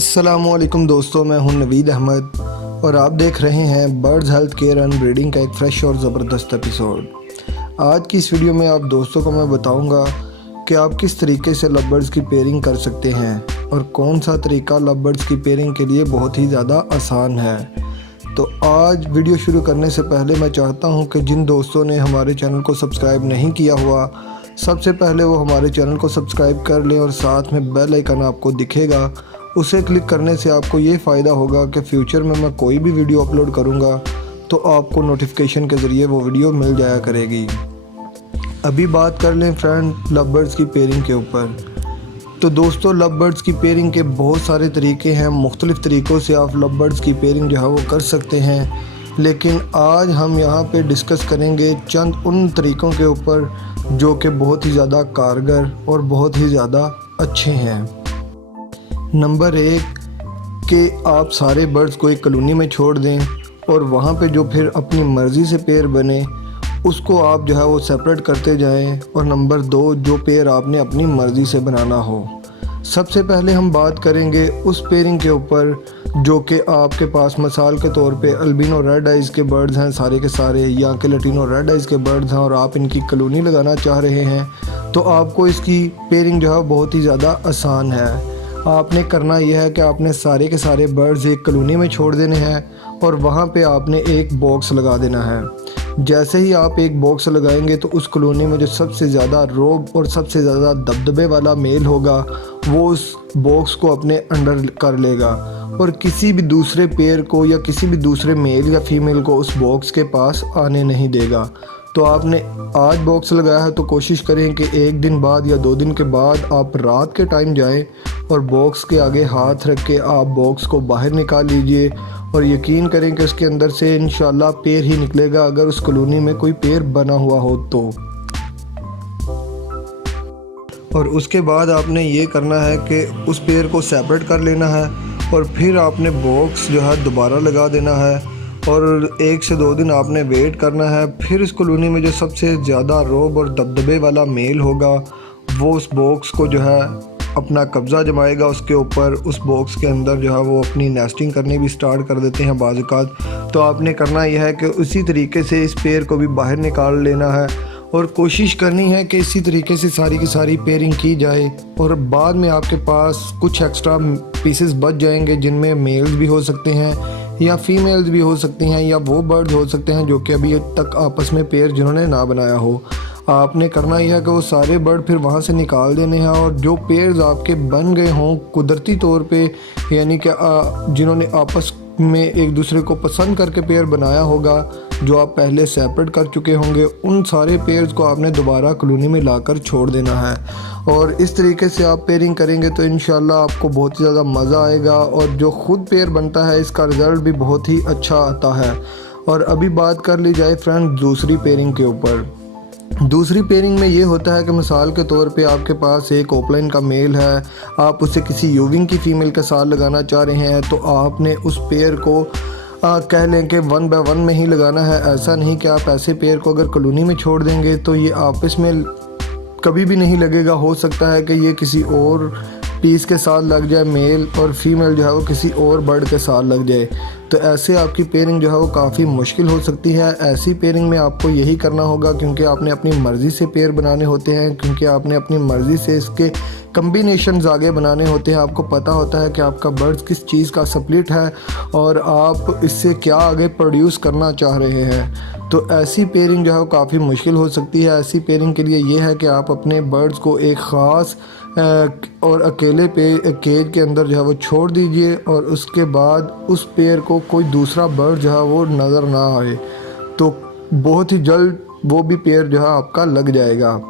अस्सलामुअलैकुम दोस्तों, मैं हूं नवीद अहमद और आप देख रहे हैं birds health care and breeding का एक फ़्रेश और ज़बरदस्त एपिसोड। आज की इस वीडियो में आप दोस्तों को मैं बताऊंगा कि आप किस तरीके से लव बर्ड्स की पेयरिंग कर सकते हैं और कौन सा तरीका लव बर्ड्स की पेयरिंग के लिए बहुत ही ज़्यादा आसान है। तो आज वीडियो शुरू करने से पहले मैं चाहता हूँ कि जिन दोस्तों ने हमारे चैनल को सब्सक्राइब नहीं किया हुआ, सबसे पहले वो हमारे चैनल को सब्सक्राइब कर लें और साथ में बेल आइकन आपको दिखेगा, उसे क्लिक करने से आपको ये फ़ायदा होगा कि फ्यूचर में मैं कोई भी वीडियो अपलोड करूँगा तो आपको नोटिफिकेशन के ज़रिए वो वीडियो मिल जाया करेगी। अभी बात कर लें फ्रेंड लव बर्ड्स की पेयरिंग के ऊपर। तो दोस्तों, लव बर्ड्स की पेयरिंग के बहुत सारे तरीके हैं, मुख्तलिफ़ तरीक़ों से आप लव बर्ड्स की पेयरिंग जो है वो कर सकते हैं, लेकिन आज हम यहाँ पे डिस्कस करेंगे चंद उन तरीक़ों के ऊपर जो कि बहुत ही ज़्यादा कारगर और बहुत ही ज़्यादा अच्छे हैं। नंबर 1 कि आप सारे बर्ड्स को एक कॉलोनी में छोड़ दें और वहाँ पे जो फिर अपनी मर्ज़ी से पेयर बने उसको आप जो है वो सेपरेट करते जाएं। और नंबर 2, जो पेयर आपने अपनी मर्ज़ी से बनाना हो। सबसे पहले हम बात करेंगे उस पेयरिंग के ऊपर जो कि आपके पास मिसाल के तौर पे अल्बिनो रेड आइज़ के बर्ड्स हैं सारे के सारे, या कि लैटिनो रेड आइज़ के बर्ड्स हैं और आप इनकी कॉलोनी लगाना चाह रहे हैं, तो आपको इसकी पेयरिंग जो है बहुत ही ज़्यादा आसान है। आपने करना यह है कि आपने सारे के सारे बर्ड्स एक कॉलोनी में छोड़ देने हैं और वहाँ पे आपने एक बॉक्स लगा देना है। जैसे ही आप एक बॉक्स लगाएंगे तो उस कॉलोनी में जो सबसे ज़्यादा रोब और सबसे ज़्यादा दबदबे वाला मेल होगा वो उस बॉक्स को अपने अंडर कर लेगा और किसी भी दूसरे पेयर को या किसी भी दूसरे मेल या फीमेल को उस बॉक्स के पास आने नहीं देगा। तो आपने आज बॉक्स लगाया है तो कोशिश करें कि एक दिन बाद या 2 दिन के बाद आप रात के टाइम जाएं और बॉक्स के आगे हाथ रख के आप बॉक्स को बाहर निकाल लीजिए और यकीन करें कि उसके अंदर से इंशाल्लाह पेयर ही निकलेगा, अगर उस कॉलोनी में कोई पेयर बना हुआ हो तो। और उसके बाद आपने ये करना है कि उस पेयर को सेपरेट कर लेना है और फिर आपने बॉक्स जो है दोबारा लगा देना है और 1 से 2 दिन आपने वेट करना है। फिर इस कॉलोनी में जो सबसे ज़्यादा रोब और दबदबे वाला मेल होगा वो उस बॉक्स को जो है अपना कब्ज़ा जमाएगा उसके ऊपर। उस बॉक्स के अंदर जो है वो अपनी नेस्टिंग करनी भी स्टार्ट कर देते हैं बाज़ औक़ात। तो आपने करना यह है कि उसी तरीके से इस पेयर को भी बाहर निकाल लेना है और कोशिश करनी है कि इसी तरीके से सारी की सारी पेयरिंग की जाए और बाद में आपके पास कुछ एक्स्ट्रा पीसेस बच जाएंगे जिनमें मेल्स भी हो सकते हैं या फीमेल्स भी हो सकती हैं या वो बर्ड्स हो सकते हैं जो कि अभी तक आपस में पेयर जिन्होंने ना बनाया हो। आपने करना यह है कि वो सारे बर्ड फिर वहाँ से निकाल देने हैं और जो पेयर्स आपके बन गए हों कुदरती तौर पे, यानी कि जिन्होंने आपस में एक दूसरे को पसंद करके पेयर बनाया होगा, जो आप पहले सेपरेट कर चुके होंगे, उन सारे पेयर्स को आपने दोबारा कॉलोनी में लाकर छोड़ देना है। और इस तरीके से आप पेयरिंग करेंगे तो इंशाल्लाह आपको बहुत ही ज़्यादा मज़ा आएगा और जो ख़ुद पेयर बनता है इसका रिज़ल्ट भी बहुत ही अच्छा आता है। और अभी बात कर ली जाए फ्रेंड दूसरी पेयरिंग के ऊपर। दूसरी पेयरिंग में ये होता है कि मिसाल के तौर पे आपके पास एक ओपलाइन का मेल है, आप उसे किसी यूविंग की फ़ीमेल के साथ लगाना चाह रहे हैं, तो आपने उस पेयर को कह लें कि 1 बाय 1 में ही लगाना है। ऐसा नहीं कि आप ऐसे पेयर को अगर कॉलोनी में छोड़ देंगे तो ये आपस में कभी भी नहीं लगेगा। हो सकता है कि ये किसी और पीस के साथ लग जाए मेल और फीमेल जो है वो किसी और बर्ड के साथ लग जाए, तो ऐसे आपकी पेयरिंग जो है वो काफ़ी मुश्किल हो सकती है। ऐसी पेयरिंग में आपको यही करना होगा क्योंकि आपने अपनी मर्ज़ी से पेयर बनाने होते हैं, क्योंकि आपने अपनी मर्ज़ी से इसके कम्बिनेशंस आगे बनाने होते हैं। आपको पता होता है कि आपका बर्ड किस चीज़ का स्प्लिट है और आप इससे क्या आगे प्रोड्यूस करना चाह रहे हैं। तो ऐसी पेयरिंग जो है वो काफ़ी मुश्किल हो सकती है। ऐसी पेयरिंग के लिए ये है कि आप अपने बर्ड्स को एक ख़ास और अकेले केज के अंदर जो है वो छोड़ दीजिए और उसके बाद उस पेयर को कोई दूसरा बर्ड जो है वो नज़र ना आए, तो बहुत ही जल्द वो भी पेयर जो है आपका लग जाएगा।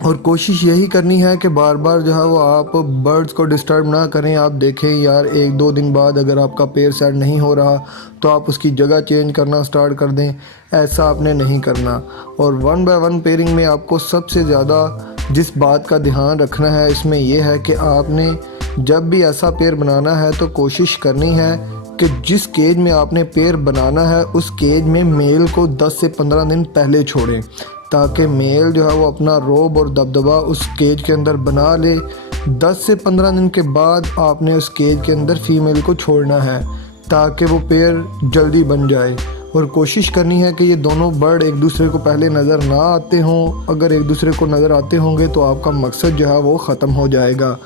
और कोशिश यही करनी है कि बार बार जो है वो आप बर्ड्स को डिस्टर्ब ना करें। आप देखें यार 1-2 दिन बाद अगर आपका पेयर सेट नहीं हो रहा तो आप उसकी जगह चेंज करना स्टार्ट कर दें, ऐसा आपने नहीं करना। और 1 बाय 1 पेयरिंग में आपको सबसे ज़्यादा जिस बात का ध्यान रखना है इसमें यह है कि आपने जब भी ऐसा पेयर बनाना है तो कोशिश करनी है कि जिस केज में आपने पेयर बनाना है उस केज में मेल को 10 से 15 दिन पहले छोड़ें, ताकि मेल जो है वो अपना रोब और दबदबा उस केज के अंदर बना ले। 10 से 15 दिन के बाद आपने उस केज के अंदर फ़ीमेल को छोड़ना है ताकि वो पेयर जल्दी बन जाए। और कोशिश करनी है कि ये दोनों बर्ड एक दूसरे को पहले नज़र ना आते हों। अगर एक दूसरे को नज़र आते होंगे तो आपका मकसद जो है वो ख़त्म हो जाएगा।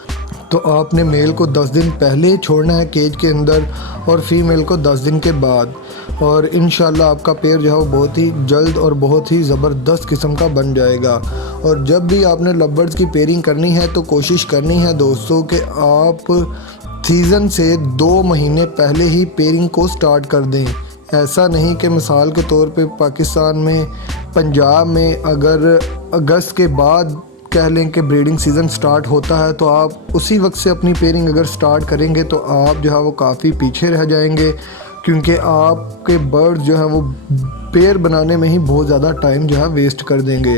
तो आपने मेल को 10 दिन पहले छोड़ना है केज के अंदर और फीमेल को 10 दिन के बाद, और इंशाल्लाह आपका पेयर जो है वो बहुत ही जल्द और बहुत ही ज़बरदस्त किस्म का बन जाएगा। और जब भी आपने लव बर्ड्स की पेयरिंग करनी है तो कोशिश करनी है दोस्तों कि आप सीज़न से 2 महीने पहले ही पेयरिंग को स्टार्ट कर दें। ऐसा नहीं कि मिसाल के तौर पे पाकिस्तान में पंजाब में अगर अगस्त के बाद कह लें कि ब्रीडिंग सीज़न स्टार्ट होता है तो आप उसी वक्त से अपनी पेयरिंग अगर स्टार्ट करेंगे तो आप जो है वो काफ़ी पीछे रह जाएंगे, क्योंकि आपके बर्ड्स जो है वो पेयर बनाने में ही बहुत ज़्यादा टाइम जो है वेस्ट कर देंगे।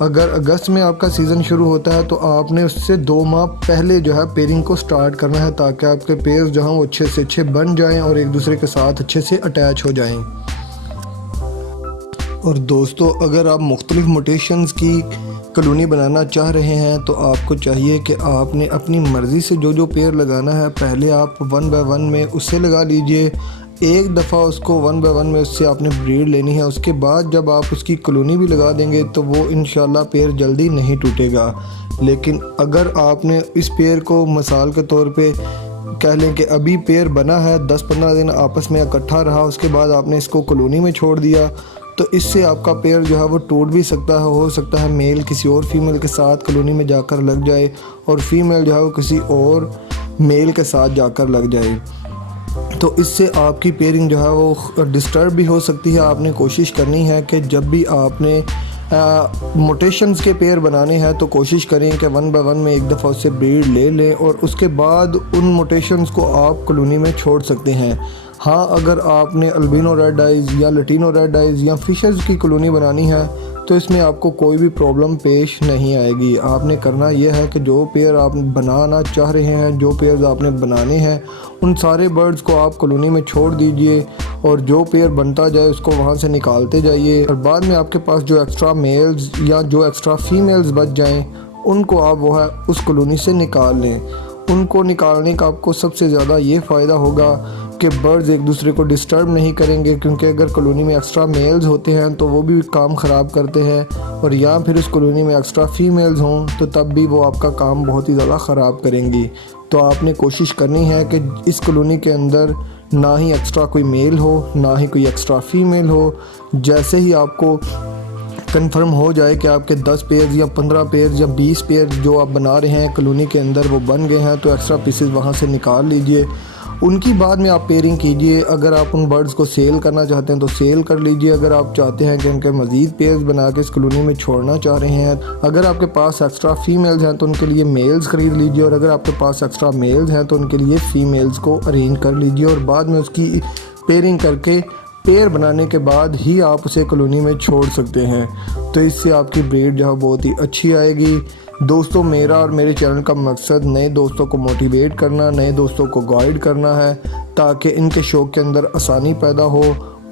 अगर अगस्त में आपका सीज़न शुरू होता है तो आपने उससे 2 माह पहले जो है पेयरिंग को स्टार्ट करना है ताकि आपके पेयर्स जो हैं वो अच्छे से अच्छे बन जाएं और एक दूसरे के साथ अच्छे से अटैच हो जाएं। और दोस्तों, अगर आप मुख्तलिफ मोटेशंस की कॉलोनी बनाना चाह रहे हैं तो आपको चाहिए कि आपने अपनी मर्ज़ी से जो जो पेयर लगाना है पहले आप 1 बाय 1 में उससे लगा लीजिए। एक दफ़ा उसको 1 बाय 1 में उससे आपने ब्रीड लेनी है। उसके बाद जब आप उसकी कॉलोनी भी लगा देंगे तो वो इंशाल्लाह पेयर जल्दी नहीं टूटेगा। लेकिन अगर आपने इस पेयर को मिसाल के तौर पे कह लें कि अभी पेयर बना है, 10-15 दिन आपस में इकट्ठा रहा, उसके बाद आपने इसको कॉलोनी में छोड़ दिया तो इससे आपका पेयर जो है वो टूट भी सकता है। हो सकता है मेल किसी और फीमेल के साथ कॉलोनी में जाकर लग जाए और फीमेल जो है वो किसी और मेल के साथ जाकर लग जाए, तो इससे आपकी पेयरिंग जो है वो डिस्टर्ब भी हो सकती है। आपने कोशिश करनी है कि जब भी आपने मोटेशंस के पेयर बनाने हैं तो कोशिश करें कि 1 बाय 1 में एक दफ़ा उससे ब्रीड ले लें और उसके बाद उन मोटेशंस को आप कॉलोनी में छोड़ सकते हैं। हाँ, अगर आपने अल्बिनो रेड आइज़ या लटीनो रेड आइज़ या फिशर्स की कॉलोनी बनानी है तो इसमें आपको कोई भी प्रॉब्लम पेश नहीं आएगी। आपने करना यह है कि जो पेयर आप बनाना चाह रहे हैं, जो पेयर्स आपने बनाने हैं, उन सारे बर्ड्स को आप कॉलोनी में छोड़ दीजिए और जो पेयर बनता जाए उसको वहाँ से निकालते जाइए। और बाद में आपके पास जो एक्स्ट्रा मेल्स या जो एक्स्ट्रा फीमेल्स बच जाएं उनको आप वो है उस कॉलोनी से निकाल लें। उनको निकालने का आपको सबसे ज़्यादा ये फ़ायदा होगा कि बर्ड्स एक दूसरे को डिस्टर्ब नहीं करेंगे, क्योंकि अगर कॉलोनी में एक्स्ट्रा मेल्स होते हैं तो वो भी काम ख़राब करते हैं, और या फिर उस कॉलोनी में एक्स्ट्रा फीमेल्स हों तो तब भी वो आपका काम बहुत ही ज़्यादा ख़राब करेंगी। तो आपने कोशिश करनी है कि इस कॉलोनी के अंदर ना ही एक्स्ट्रा कोई मेल हो ना ही कोई एक्स्ट्रा फीमेल हो। जैसे ही आपको कंफर्म हो जाए कि आपके 10 पेयर्स या 15 पेयर्स या 20 पेयर जो आप बना रहे हैं कॉलोनी के अंदर वो बन गए हैं तो एक्स्ट्रा पीसेस वहाँ से निकाल लीजिए। उनकी बाद में आप पेयरिंग कीजिए। अगर आप उन बर्ड्स को सेल करना चाहते हैं तो सेल कर लीजिए। अगर आप चाहते हैं कि उनके मज़ीद पेयर्स बना के इस कॉलोनी में छोड़ना चाह रहे हैं, अगर आपके पास एक्स्ट्रा फीमेल्स हैं तो उनके लिए मेल्स ख़रीद लीजिए, और अगर आपके पास एक्स्ट्रा मेल्स हैं तो उनके लिए फ़ीमेल्स को अरेंज कर लीजिए और बाद में उसकी पेयरिंग करके पेयर बनाने के बाद ही आप उसे कॉलोनी में छोड़ सकते हैं। तो इससे आपकी ब्रीड जो है बहुत ही अच्छी आएगी। दोस्तों, मेरा और मेरे चैनल का मकसद नए दोस्तों को मोटिवेट करना, नए दोस्तों को गाइड करना है ताकि इनके शौक़ के अंदर आसानी पैदा हो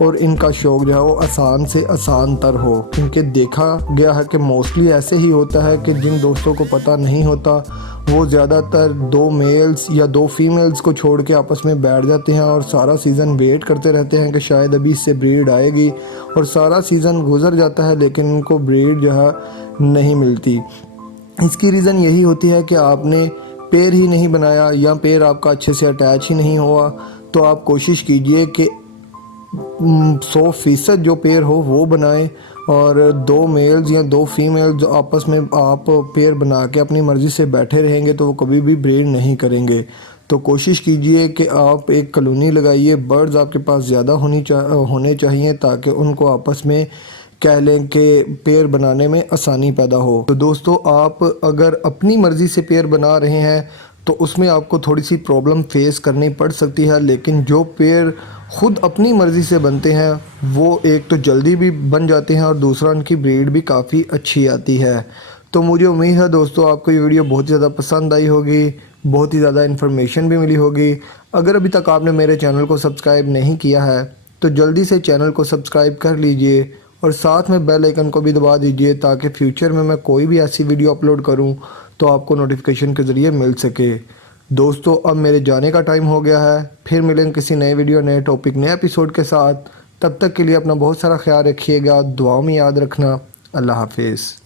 और इनका शौक़ जो है वो आसान से आसान तर हो। क्योंकि देखा गया है कि मोस्टली ऐसे ही होता है कि जिन दोस्तों को पता नहीं होता वो ज़्यादातर 2 मेल्स या 2 फीमेल्स को छोड़ के आपस में बैठ जाते हैं और सारा सीज़न वेट करते रहते हैं कि शायद अभी इससे ब्रीड आएगी, और सारा सीज़न गुजर जाता है लेकिन उनको ब्रीड जो है नहीं मिलती। इसकी रीज़न यही होती है कि आपने पेयर ही नहीं बनाया या पेयर आपका अच्छे से अटैच ही नहीं हुआ। तो आप कोशिश कीजिए कि 100% जो पेयर हो वो बनाएं, और 2 मेल्स या 2 फीमेल्स आपस में आप पेयर बना के अपनी मर्ज़ी से बैठे रहेंगे तो वो कभी भी ब्रीड नहीं करेंगे। तो कोशिश कीजिए कि आप एक कॉलोनी लगाइए, बर्ड्स आपके पास ज़्यादा होने चाहिए ताकि उनको आपस में कह लें कि पेयर बनाने में आसानी पैदा हो। तो दोस्तों, आप अगर अपनी मर्ज़ी से पेयर बना रहे हैं तो उसमें आपको थोड़ी सी प्रॉब्लम फेस करनी पड़ सकती है, लेकिन जो पेयर ख़ुद अपनी मर्ज़ी से बनते हैं वो एक तो जल्दी भी बन जाते हैं और दूसरा उनकी ब्रीड भी काफ़ी अच्छी आती है। तो मुझे उम्मीद है दोस्तों आपको ये वीडियो बहुत ज़्यादा पसंद आई होगी, बहुत ही ज़्यादा इन्फॉर्मेशन भी मिली होगी। अगर अभी तक आपने मेरे चैनल को सब्सक्राइब नहीं किया है तो जल्दी से चैनल को सब्सक्राइब कर लीजिए और साथ में बेल आइकन को भी दबा दीजिए ताकि फ्यूचर में मैं कोई भी ऐसी वीडियो अपलोड करूं तो आपको नोटिफिकेशन के ज़रिए मिल सके। दोस्तों अब मेरे जाने का टाइम हो गया है, फिर मिलेंगे किसी नए वीडियो नए टॉपिक नए एपिसोड के साथ। तब तक के लिए अपना बहुत सारा ख्याल रखिएगा, दुआओं में याद रखना। अल्लाह हाफिज़।